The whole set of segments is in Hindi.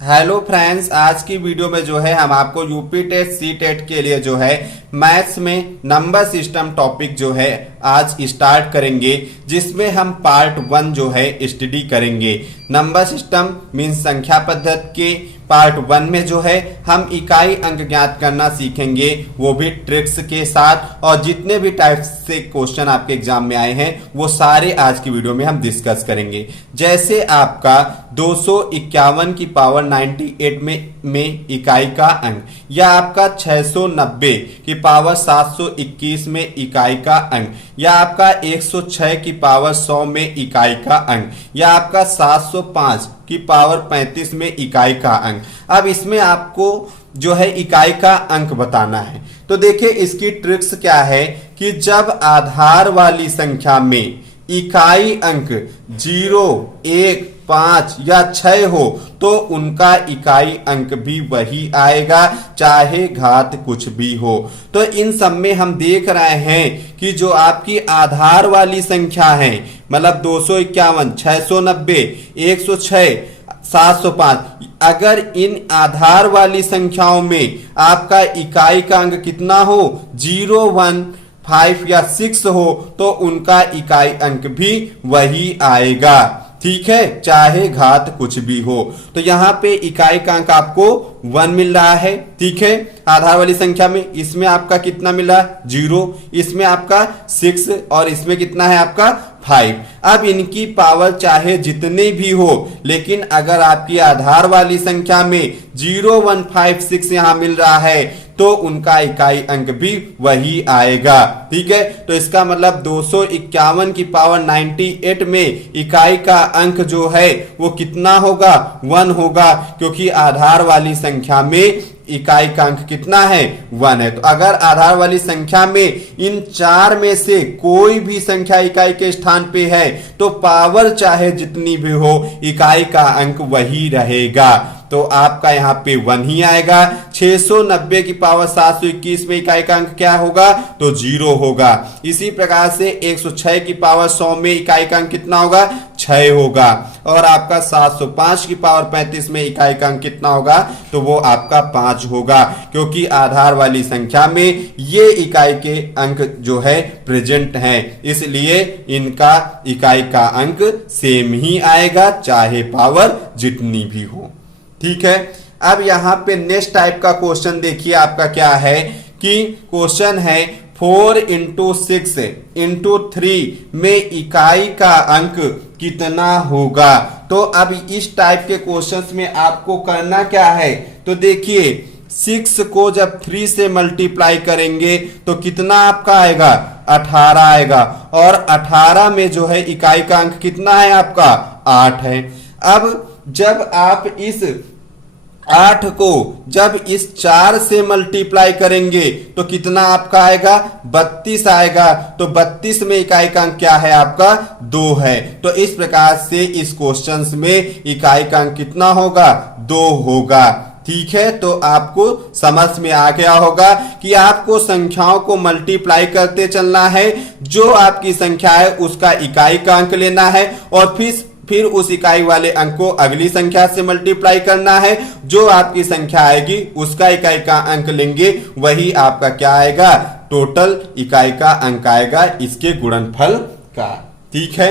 हेलो फ्रेंड्स, आज की वीडियो में जो है हम आपको यूपी टेट सी टेट के लिए जो है मैथ्स में नंबर सिस्टम टॉपिक जो है आज स्टार्ट करेंगे, जिसमें हम पार्ट 1 जो है स्टडी करेंगे। नंबर सिस्टम मीन्स संख्या पद्धति के पार्ट 1 में जो है हम इकाई अंक ज्ञात करना सीखेंगे, वो भी ट्रिक्स के साथ। और जितने भी टाइप से क्वेश्चन आपके एग्जाम में आए हैं वो सारे आज की वीडियो में हम डिस्कस करेंगे। जैसे आपका 251 की पावर 98 में इकाई का अंक, या आपका 690 की पावर 721 में इकाई का अंक, या आपका 106 की पावर 100 में इकाई का अंक, या आपका 705 की पावर 35 में इकाई का अंक। अब इसमें आपको जो है इकाई का अंक बताना है। तो देखिए इसकी ट्रिक्स क्या है कि जब आधार वाली संख्या में इकाई अंक 0, 1, 5 या 6 हो तो उनका इकाई अंक भी वही आएगा, चाहे घात कुछ भी हो। तो इन सब में हम देख रहे हैं कि जो आपकी आधार वाली संख्या है, मतलब 251, 690, 106, 705, अगर इन आधार वाली संख्याओं में आपका इकाई का अंक कितना हो, 0, 1, 5 या 6 हो तो उनका इकाई अंक भी वही आएगा, ठीक है, चाहे घात कुछ भी हो। तो यहाँ पे इकाई का अंक आपको 1 मिल रहा है, ठीक है, आधार वाली संख्या में। इसमें आपका कितना मिला, 0, इसमें आपका 6 और इसमें कितना है आपका 5। अब इनकी पावर चाहे जितने भी हो, लेकिन अगर आपकी आधार वाली संख्या में 0, 1, 5, 6 यहां मिल रहा है तो उनका इकाई अंक भी वही आएगा, ठीक है। तो इसका मतलब 251 की पावर 98 में इकाई का अंक जो है वो कितना होगा, 1 होगा, क्योंकि आधार वाली संख्या में इकाई का अंक कितना है, 1 है। तो अगर आधार वाली संख्या में इन 4 में से कोई भी संख्या इकाई के स्थान पे है तो पावर चाहे जितनी भी हो इकाई का अंक वही रहेगा। तो आपका यहाँ पे 1 ही आएगा। 690 की पावर 721 में इकाई का अंक क्या होगा, तो 0 होगा। इसी प्रकार से 106 की पावर 100 में इकाई का अंक कितना होगा, 6 होगा। और आपका 705 की पावर 35 में इकाई का अंक कितना होगा, तो वो आपका 5 होगा, क्योंकि आधार वाली संख्या में ये इकाई के अंक जो है प्रेजेंट हैं, इसलिए इनका इकाई का अंक सेम ही आएगा, चाहे पावर जितनी भी हो, ठीक है। अब यहां पे नेक्स्ट टाइप का क्वेश्चन देखिए आपका क्या है कि क्वेश्चन है 4 × 6 × 3 में इकाई का अंक कितना होगा। तो अब इस टाइप के क्वेश्चंस में आपको करना क्या है, तो देखिए 6 को जब 3 से मल्टीप्लाई करेंगे तो कितना आपका आएगा, 18 आएगा। और 18 में जो है इकाई का अंक कितना है आपका, 8 है। अब जब आप इस 8 को जब इस 4 से मल्टीप्लाई करेंगे तो कितना आपका आएगा, 32 आएगा। तो 32 में इकाई का अंक क्या है आपका, 2 है। तो इस प्रकार से इस क्वेश्चंस में इकाई का अंक कितना होगा, 2 होगा, ठीक है। तो आपको समझ में आ गया होगा कि आपको संख्याओं को मल्टीप्लाई करते चलना है, जो आपकी संख्या है उसका इकाई का अंक लेना है और फिर उस इकाई वाले अंक को अगली संख्या से मल्टीप्लाई करना है, जो आपकी संख्या आएगी उसका इकाई का अंक लेंगे, वही आपका क्या आएगा, टोटल इकाई का अंक आएगा इसके गुणनफल का, ठीक है।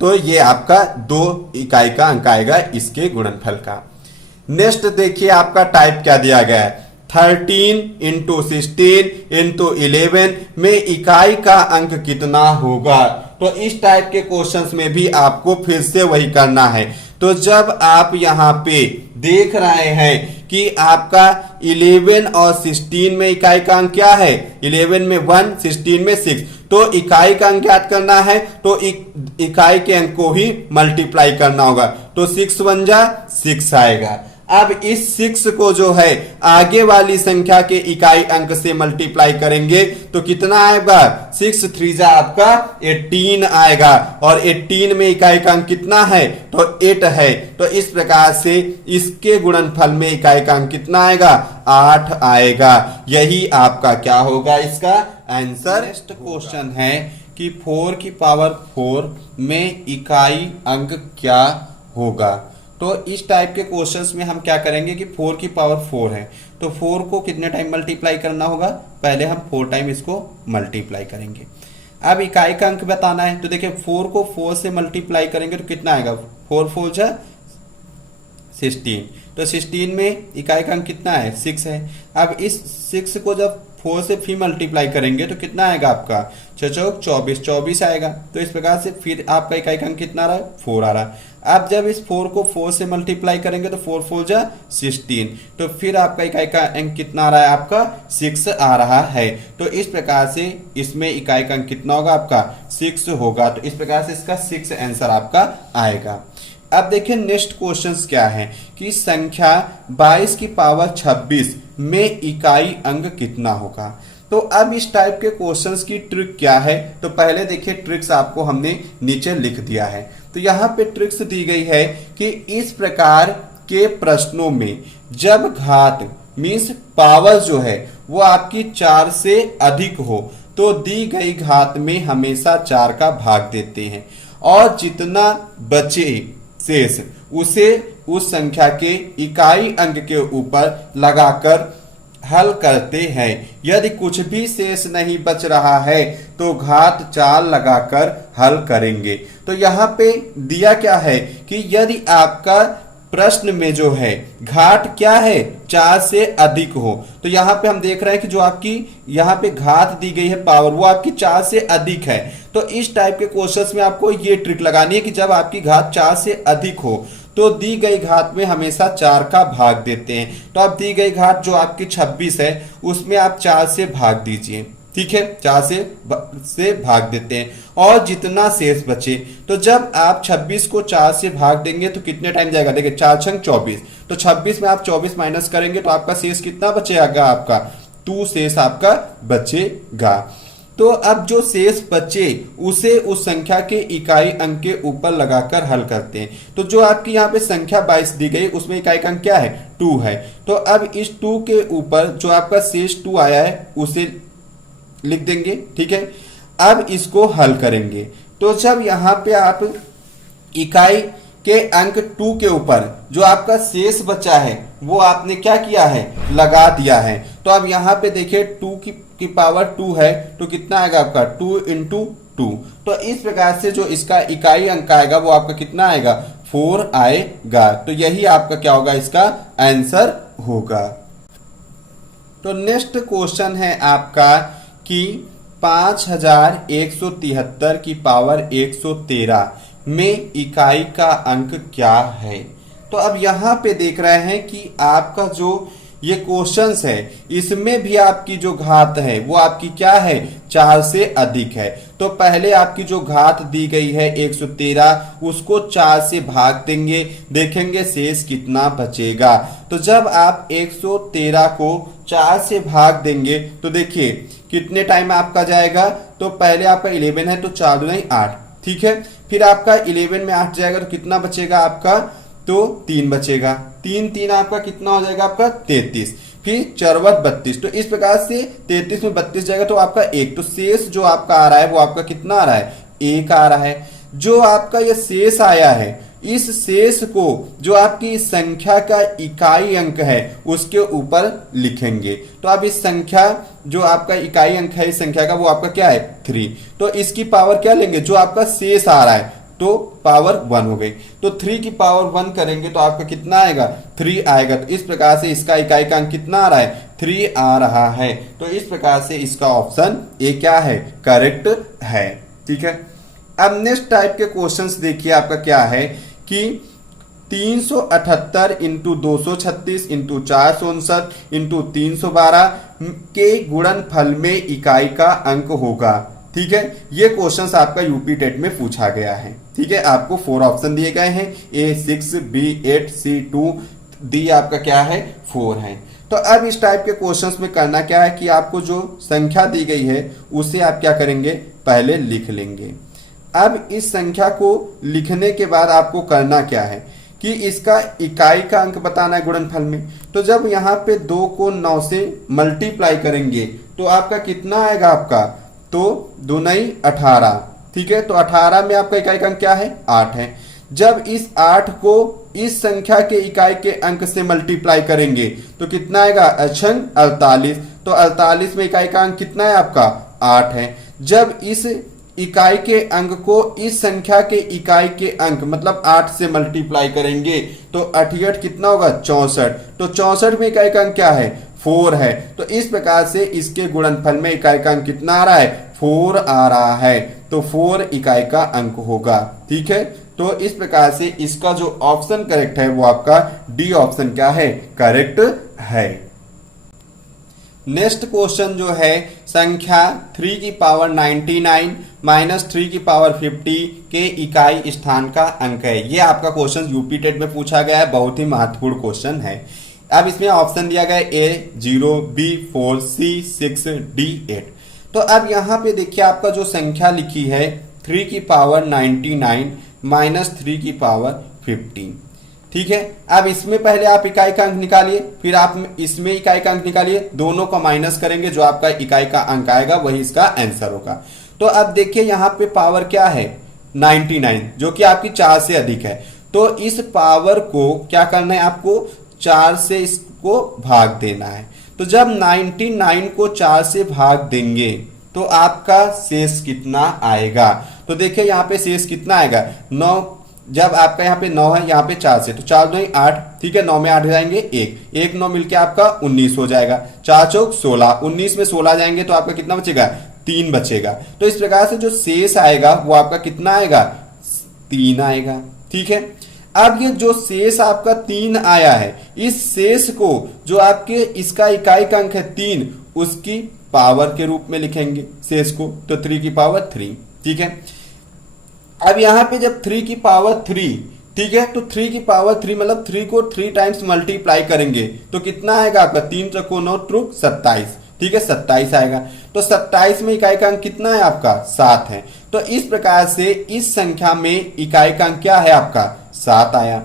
तो ये आपका 2 इकाई का अंक आएगा इसके गुणनफल का। नेक्स्ट देखिए आपका टाइप क्या दिया गया है, 13 × 16 × 11 में इकाई का अंक कितना होगा। तो इस टाइप के क्वेश्चंस में भी आपको फिर से वही करना है। तो जब आप यहाँ पे देख रहे हैं कि आपका 11 और 16 में इकाई का अंक क्या है, 11 में 1, 16 में 6, तो इकाई का अंक ज्ञात करना है तो इकाई के अंक को ही मल्टीप्लाई करना होगा। तो 6 1 जा 6 आएगा। अब इस 6 को जो है आगे वाली संख्या के इकाई अंक से मल्टीप्लाई करेंगे तो कितना आएगा, 6 3 जा आपका 18 आएगा। और 18 में इकाई का अंक कितना है, तो 8 है। तो इस प्रकार से इसके गुणनफल में इकाई का अंक कितना आएगा, 8 आएगा। यही आपका क्या होगा, इसका आंसर। नेक्स्ट क्वेश्चन है कि 4 की पावर 4 में इकाई अंक क्या होगा। तो इस टाइप के क्वेश्चंस में हम क्या करेंगे कि 4 की पावर 4 है, तो 4 को कितने टाइम मल्टीप्लाई करना होगा, पहले हम 4 टाइम इसको मल्टीप्लाई करेंगे। अब इकाई का अंक बताना है, तो देखिए 4 को 4 से मल्टीप्लाई करेंगे तो कितना आएगा, 4 4 जा 16, तो 16 में इकाई का अंक कितना है, 6 है। अब इस 6 को जब 4 से फिर मल्टीप्लाई करेंगे तो कितना आएगा आपका, 6 चौक 24, 24 आएगा। तो इस प्रकार से फिर आपका इकाई का अंक कितना आ रहा है, 4 आ रहा है। अब जब इस 4 को 4 से मल्टीप्लाई करेंगे तो 4 4 जा 16, तो फिर आपका इकाई का अंक कितना आ रहा है, आपका 6 आ रहा है। तो इस प्रकार से इसमें इकाई का अंक कितना होगा, आपका 6 होगा। तो इस प्रकार से इसका 6 आंसर आपका आएगा। अब देखिए नेक्स्ट क्वेश्चंस क्या है कि संख्या 22 की पावर 26 में इकाई अंक कितना होगा। तो अब इस टाइप के क्वेश्चंस की ट्रिक क्या है, तो पहले देखिए ट्रिक्स आपको हमने नीचे लिख दिया है। तो यहाँ पे ट्रिक्स दी गई है कि इस प्रकार के प्रश्नों में जब घात मीन्स पावर जो है वो आपकी 4 से अधिक हो तो दी गई घात में हमेशा 4 का भाग देते हैं और जितना बचे शेष उसे उस संख्या के इकाई अंक के ऊपर लगाकर हल करते हैं। यदि कुछ भी शेष नहीं बच रहा है तो घात 4 लगाकर हल करेंगे। तो यहाँ पे दिया क्या है कि यदि आपका प्रश्न में जो है घात क्या है, 4 से अधिक हो, तो यहाँ पे हम देख रहे हैं कि जो आपकी यहाँ पे घात दी गई है पावर वो आपकी 4 से अधिक है। तो इस टाइप के क्वेश्चंस में आपको ये ट्रिक लगानी है कि जब आपकी घात 4 से अधिक हो तो दी गई घात में हमेशा 4 का भाग देते हैं। तो अब दी गई घात जो आपकी 26 है उसमें आप 4 से भाग दीजिए, ठीक है, 4 से भाग देते हैं और जितना शेष बचे, तो जब आप 26 को 4 से भाग देंगे तो कितने टाइम जाएगा, देखिए 4 छंग 24, तो 26 में आप 24 माइनस करेंगे तो आपका शेष कितना बचेगा, आपका 2 शेष आपका बचेगा। तो अब जो शेष बचे उसे उस संख्या के इकाई अंक के ऊपर लगाकर हल करते हैं। तो जो आपकी यहाँ पे संख्या 22 दी गई उसमें इकाई का अंक क्या है, 2 है। तो अब इस 2 के ऊपर जो आपका शेष 2 आया है उसे लिख देंगे, ठीक है। अब इसको हल करेंगे तो जब यहाँ पे आप इकाई के अंक 2 के ऊपर जो आपका शेष बचा है वो आपने क्या किया है, लगा दिया है। तो अब यहाँ पे देखिए 2 की पावर 2 है तो कितना आएगा आपका 2 इंटू 2। तो इस प्रकार से जो इसका इकाई अंक आएगा वो आपका कितना आएगा, 4 आएगा। तो यही आपका क्या होगा, इसका आंसर होगा। तो नेक्स्ट क्वेश्चन है आपका कि 5173 की पावर 113 में इकाई का अंक क्या है। तो अब यहाँ पे देख रहे हैं कि आपका जो ये क्वेश्चंस है इसमें भी आपकी जो घात है वो आपकी क्या है, 4 से अधिक है। तो पहले आपकी जो घात दी गई है 113 उसको 4 से भाग देंगे, देखेंगे शेष कितना बचेगा। तो जब आप 113 को 4 से भाग देंगे तो देखिए कितने टाइम आपका जाएगा, तो पहले आपका 11 है तो 4 दूनी 8, ठीक है। फिर आपका 11 में 8 जाएगा तो कितना बचेगा आपका, तो 3 बचेगा, 3 3 आपका कितना हो जाएगा, आपका 33, फिर 4 32। तो इस प्रकार से 33 में 32 जाएगा तो आपका 1, तो शेष जो आपका आ रहा है वो आपका कितना आ रहा है, 1 आ रहा है। जो आपका ये शेष आया है इस शेष को जो आपकी संख्या का इकाई अंक है उसके ऊपर लिखेंगे। तो अब इस संख्या जो आपका इकाई अंक है इस संख्या का वो आपका क्या है, 3। तो इसकी पावर क्या लेंगे, जो आपका शेष आ रहा है तो पावर 1 हो गई। तो 3 की पावर 1 करेंगे तो आपका कितना आएगा, 3 आएगा। तो इस प्रकार से इसका इकाई का अंक कितना आ रहा है, 3 आ रहा है। तो इस प्रकार से इसका ऑप्शन ए क्या है, करेक्ट है, ठीक है। अब नेक्स्ट टाइप के क्वेश्चंस देखिए आपका क्या है कि 378 इंटू 236 इंटू 459 इंटू 312 के गुणनफल में इकाई का अंक होगा, ठीक है। ये क्वेश्चंस आपका यूपी टेट में पूछा गया है, ठीक है। आपको 4 ऑप्शन दिए गए हैं, ए 6, बी 8, सी 2, डी आपका क्या है, 4 है। तो अब इस टाइप के क्वेश्चंस में करना क्या है कि आपको जो संख्या दी गई है उसे आप क्या करेंगे, पहले लिख लेंगे। अब इस संख्या को लिखने के बाद आपको करना क्या है कि इसका इकाई का अंक बताना है गुणनफल में। तो जब यहाँ पे 2 को 9 से मल्टीप्लाई करेंगे तो आपका कितना आएगा, आपका तो 2 9 18, ठीक है। तो 18 में आपका इकाई का अंक क्या है, 8 है। जब इस 8 को इस संख्या के इकाई के अंक से मल्टीप्लाई करेंगे तो कितना आएगा, अक्षंग 48। तो 48 में इकाई का अंक कितना है आपका, 8 है। जब इस इकाई के अंक को इस संख्या के इकाई के अंक मतलब 8 से मल्टीप्लाई करेंगे तो 88 कितना होगा, 64। तो 64 में इकाई का अंक क्या है, 4 है। तो इस प्रकार से इसके गुणनफल में इकाई का अंक कितना आ रहा है, 4 आ रहा है। तो 4 इकाई का अंक होगा। ठीक है, तो इस प्रकार से इसका जो ऑप्शन करेक्ट है वो आपका डी ऑप्शन क्या है, करेक्ट है। नेक्स्ट क्वेश्चन जो है संख्या 3 की पावर 99 माइनस 3 की पावर 50 के इकाई स्थान का अंक है। ये आपका क्वेश्चन यूपी टेट में पूछा गया है, बहुत ही महत्वपूर्ण क्वेश्चन है। अब इसमें ऑप्शन दिया गया है ए 0, बी 4, सी 6, डी 8। तो अब यहाँ पे देखिए आपका जो संख्या लिखी है 3 की पावर 99 माइनस 3 की पावर 50। ठीक है, अब इसमें पहले आप इकाई का अंक निकालिए, फिर आप इसमें इकाई का अंक निकालिए, दोनों को माइनस करेंगे, जो आपका इकाई का अंक आएगा वही इसका आंसर होगा। तो अब देखिए यहाँ पे पावर क्या है, 99, जो कि आपकी 4 से अधिक है। तो इस पावर को क्या करना है, आपको 4 से इसको भाग देना है। तो जब 99 को 4 से भाग देंगे तो आपका शेष कितना आएगा। तो देखिए यहाँ पे शेष कितना आएगा, 9। जब आपका यहाँ पे 9 है, यहाँ पे 4 से, तो 4 2 8। ठीक है, 9 में 8 जाएंगे 1 9 मिलके आपका 19 हो जाएगा। 4 चौक 16, 19 में 16 जाएंगे तो आपका कितना बचेगा, 3 बचेगा। तो इस प्रकार से जो शेष आएगा वो आपका कितना आएगा, 3 आएगा। ठीक है, अब ये जो शेष आपका 3 आया है, इस शेष को जो आपके इसका इकाई का अंक है 3, उसकी पावर के रूप में लिखेंगे शेष को, तो 3 की पावर 3। ठीक है, अब यहां पे जब 3 की पावर 3, ठीक है, तो 3 की पावर 3 मतलब 3 को 3 टाइम्स मल्टीप्लाई करेंगे तो कितना आएगा आपका, 3 चौको 9 ट्रुक 27। ठीक है, 27 आएगा। तो 27 में इकाई का अंक कितना है आपका, 7 है। तो इस प्रकार से इस संख्या में इकाई का अंक क्या है आपका, 7 आया।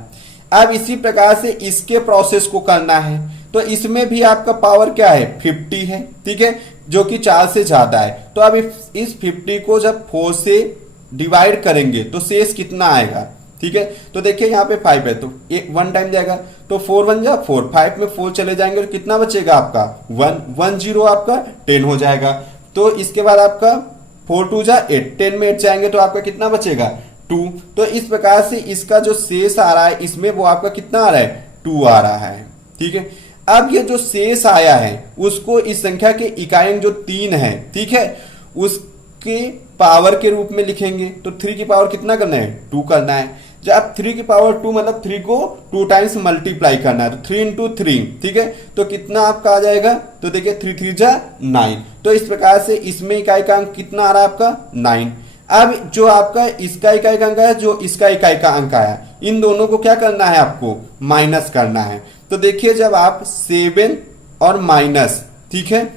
अब इसी प्रकार से इसके प्रोसेस को करना है, तो इसमें भी आपका पावर क्या है, 50 है। ठीक है, जो कि 4 से ज्यादा है। तो अब इस 50 को जब 4 से डिवाइड करेंगे तो शेष कितना आएगा। ठीक है, तो देखिए यहाँ पे 5 है तो 1 टाइम जाएगा, तो 4 1 जा 4, 5 में 4 चले जाएंगे तो कितना बचेगा आपका, 1 0 आपका 10 हो जाएगा। तो इसके बाद आपका 4 2 जा 8, 10 में 8 जाएंगे तो आपका कितना बचेगा, 2। तो इस प्रकार से इसका जो शेष आ रहा है इसमें वो आपका कितना आ रहा है, 2 आ रहा है। ठीक है, अब ये जो शेष आया है उसको इस संख्या के इकाई जो 3 है, ठीक है, उसके पावर के रूप में लिखेंगे। तो 3 की पावर कितना करना है, 2 करना है। जब 3 की पावर 2 मतलब 3 को 2 टाइम्स मल्टीप्लाई करना है, तो 3 इंटू 3। ठीक है, तो कितना आपका आ जाएगा, तो देखिए 3 3 जा 9। तो इस प्रकार से इसमें इकाई का अंक कितना आ रहा है आपका, 9। अब जो आपका इसका इकाई का अंक है, जो इसका इकाई का अंक आया, इन दोनों को क्या करना है, आपको माइनस करना है। तो देखिए जब आप 7 और माइनस, ठीक है,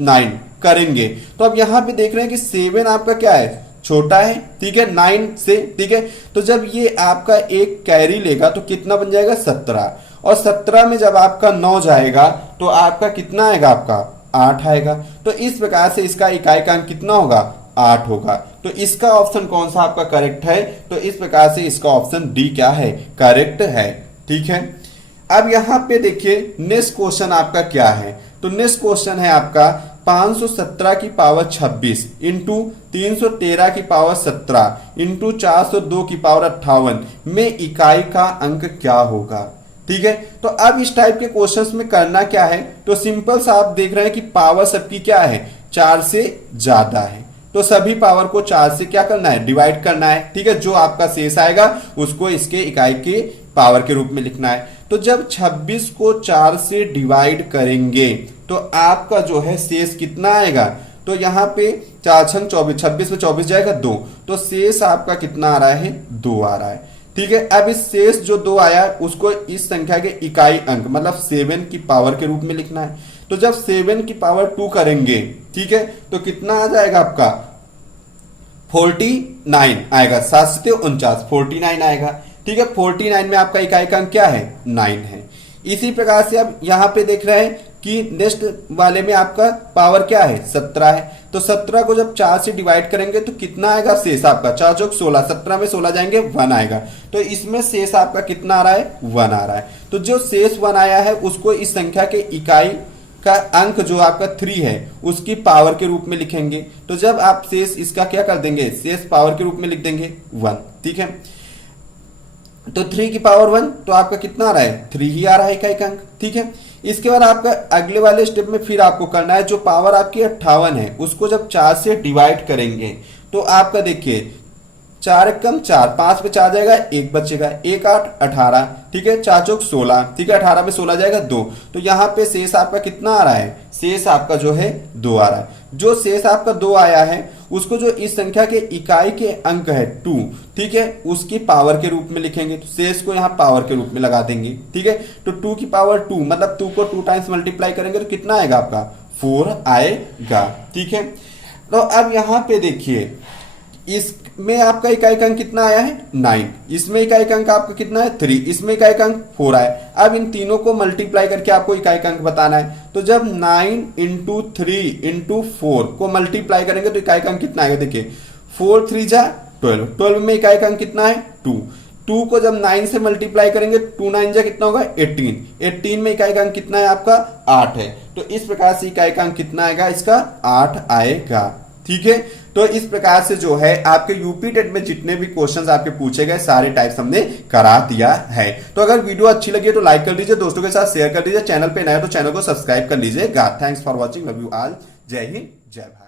9 करेंगे तो अब यहां पे देख रहे हैं कि 7 आपका क्या है, छोटा है। ठीक है, 9 से। ठीक है, तो जब ये आपका एक कैरी लेगा तो कितना बन जाएगा, 17। और 17 में जब आपका 9 जाएगा तो आपका कितना आएगा, आपका 8 आएगा। तो इस प्रकार से इसका इकाई का अंक कितना होगा, 8 होगा। तो इसका ऑप्शन कौन सा आपका करेक्ट है, तो इस प्रकार से इसका ऑप्शन डी क्या है, करेक्ट है। ठीक है, अब यहां पे देखिए नेक्स्ट क्वेश्चन आपका क्या है। तो नेक्स्ट क्वेश्चन है आपका 517 की पावर 26 इंटू 313 की पावर 17 इंटू 402 की पावर 58 में इकाई का अंक क्या होगा। ठीक है, तो अब इस टाइप के क्वेश्चंस में करना क्या है, तो सिंपल सा आप देख रहे हैं कि पावर सबकी क्या है, 4 से ज्यादा है। तो सभी पावर को 4 से क्या करना है, डिवाइड करना है। ठीक है, जो आपका शेष आएगा उसको इसके इकाई के पावर के रूप में लिखना है। तो जब 26 को 4 से डिवाइड करेंगे तो आपका जो है शेष कितना आएगा, तो यहाँ पे 4 छंग 24, 26 में 24 जाएगा 2, तो शेष आपका कितना आ रहा है, 2 आ रहा है। ठीक है, अब इस शेष जो 2 आया उसको इस संख्या के इकाई अंक मतलब 7 की पावर के रूप में लिखना है। तो जब 7 की पावर 2 करेंगे, ठीक है, तो कितना आ जाएगा आपका, 49 आएगा। 7 से 49, 49 आएगा। ठीक है, 49 में आपका इकाई का अंक क्या है, 9 है। इसी प्रकार से अब यहां पे देख रहे हैं कि नेक्स्ट वाले में आपका पावर क्या है 17 है, तो 17 को जब 4 से डिवाइड करेंगे तो कितना आएगा शेष आपका 4 चौक 16, 17 में 16 जाएंगे 1 आएगा, तो इसमें शेष आपका कितना आ रहा है 1 आ रहा है। तो जो शेष 1 आया है उसको इस संख्या के इकाई का अंक जो आपका 3 है उसकी पावर के रूप में लिखेंगे। तो जब आप शेष इसका क्या कर देंगे, शेष पावर के रूप में लिख देंगे 1, ठीक है। तो 3 की पावर 1 तो आपका कितना आ रहा है 3 ही आ रहा है इकाई अंक, ठीक है। इसके बाद आपका अगले वाले स्टेप में फिर आपको करना है जो पावर आपकी 58 है उसको जब 4 से डिवाइड करेंगे तो आपका देखिए 4 एकम 4, 5 पे 4 जाएगा 1 बचेगा, 1 8 18, ठीक है, 4 चौक 16, ठीक है, 18 में 16 जाएगा 2, तो यहाँ पे शेष आपका कितना आ रहा है, शेष आपका जो है 2 आ रहा है। जो शेष आपका 2 आया है उसको जो इस संख्या के इकाई के अंक है 2, ठीक है, उसकी पावर के रूप में लिखेंगे, तो शेष को यहाँ पावर के रूप में लगा देंगे, ठीक है। तो 2 की पावर 2 मतलब 2 को 2 टाइम्स मल्टीप्लाई करेंगे तो कितना आएगा आपका 4 आएगा, ठीक है। तो अब यहाँ पे देखिए इसमें आपका इकाई अंक कितना आया है 9, इसमें इकाई अंक आपका कितना है 3, इसमें इकाई अंक 4 आया। अब इन तीनों को मल्टीप्लाई करके आपको इकाई अंक बताना है, तो जब 9 इंटू 3 इंटू 4 को मल्टीप्लाई करेंगे तो इकाई अंक कितना आएगा, देखिए 4 3 जा 12, 12 में इकाई अंक कितना है 2, 2 को जब 9 से मल्टीप्लाई करेंगे 2 9 जा कितना होगा 18, 18 में इकाई अंक कितना है आपका 8 है, तो इस प्रकार से इकाई अंक कितना आएगा इसका 8 आएगा, ठीक है। तो इस प्रकार से जो है आपके यूपी टेट में जितने भी क्वेश्चंस आपके पूछे गए सारे टाइप्स हमने करा दिया है। तो अगर वीडियो अच्छी लगी तो लाइक कर दीजिए, दोस्तों के साथ शेयर कर दीजिए, चैनल पे नए तो चैनल को सब्सक्राइब कर लीजिएगा। Thanks for watching, love you all, जय हिंद जय भारत।